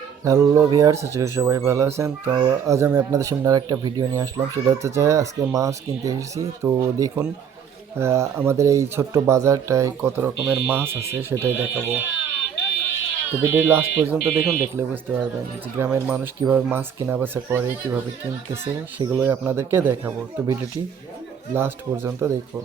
Hello viewers আজকে সবাই ভালো আছেন। তো আজ আমি আপনাদের সামনে আর একটা ভিডিও নিয়ে আসলাম। সেটা হচ্ছে যে আজকে মাছ কিনতে এসেছি। তো দেখুন আমাদের এই ছোট্ট বাজারটায় কত রকমের মাছ আছে সেটাই দেখাবো। তো ভিডিও লাস্ট পর্যন্ত দেখুন, দেখলে বুঝতে পারবেন যে গ্রামের মানুষ কীভাবে মাছ কেনা বেচা করে, কীভাবে কিনতেছে, সেগুলোই আপনাদেরকে দেখাবো। তো ভিডিওটি লাস্ট পর্যন্ত দেখুন।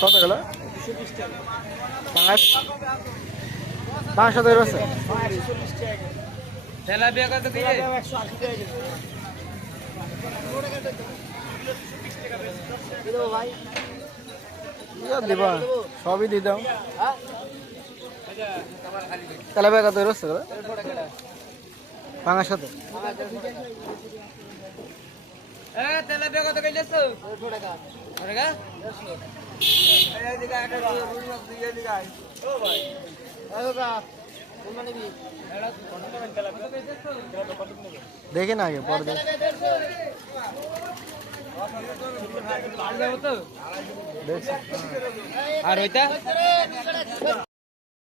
কত গেল? পাঁচ। পাঁচশো ধরে আছে তেলাপিয়া কত কেজি দিবা সবই দিয়ে দাও। তেলাপিয়া কত ধরে আছে সাথে তেলাপিয়া কত কেজি আছে টাকা দেখে না আগে পরে আর ওইটা?